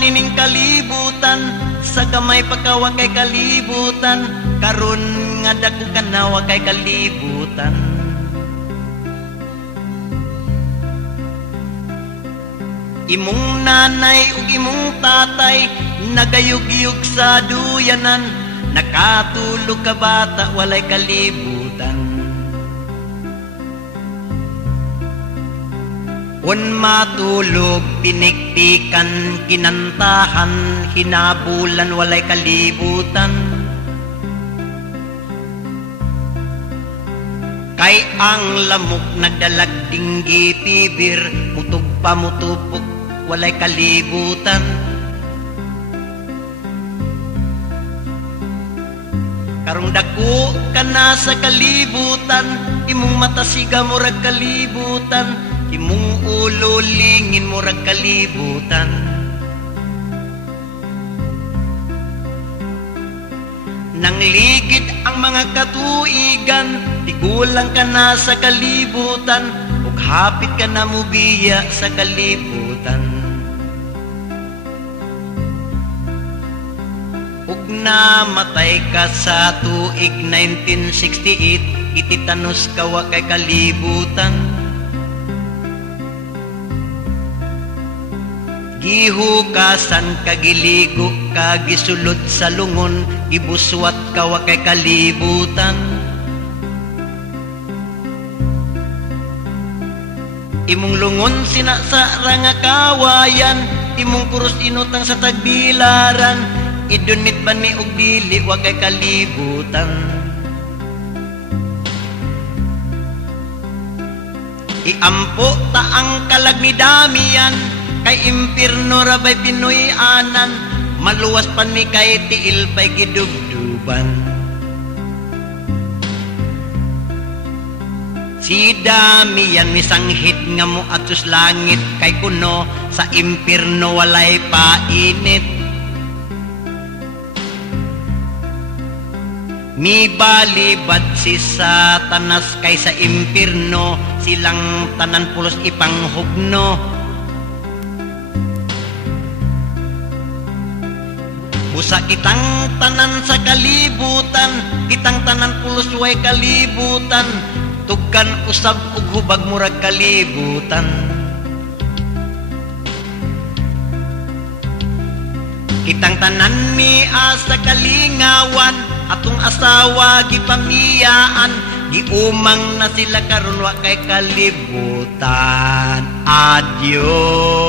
nining kalibutan, sa gamay pagkawa kay kalibutan, karon nga dako kanawa kay kalibutan. Imong nanay ug imong tatay nagayug-yug sa duyanan, nakatulog ka bata walay kalibutan. Un matulog pinikpikan kinantahan, hinabulan walay kalibutan. Kay ang lamok nagdalag dinggi pibir, mutug pa mutupok walay kalibutan. Karong dako ka na sa kalibutan, imong mata siga murag kalibutan, imong ulo lingin murag kalibutan. Nang ligid ang mga katuigan, tigulang ka na sa kalibutan, ug hapit ka na mubiya sa kalibutan. Ug namatay ka sa tuig 1968, ititanos ka wa kay kalibutan. Gihukasan kagiligo kagisulod sa lungon, ibuswat ka wa kay kalibutan. Imong lungon sinasara nga kawayan, imong kurus inutang sa tagbilaran, idunit ba ni og dili wa kay kalibutan. Iampo ta ang kalag ni Damian, kay impirno rabay Pinoy-anan, maluwas pa ni kay tiil pa'y gidubduban. Si Damian misanghit nga mo atus langit, kay kuno sa impirno walay painit. Mi balibad si Satanas, kay sa impirno silang tanan pulos ipanghugno. Busa kitang tanan sa kalibutan, kitang tanan pulos way kalibutan, tugkan usab ug hubag murag kalibutan. Kitang tanan mi asa kalingawan, atong asawa gipamiyaan, giumang na sila karon wa kay kalibutan. Adios.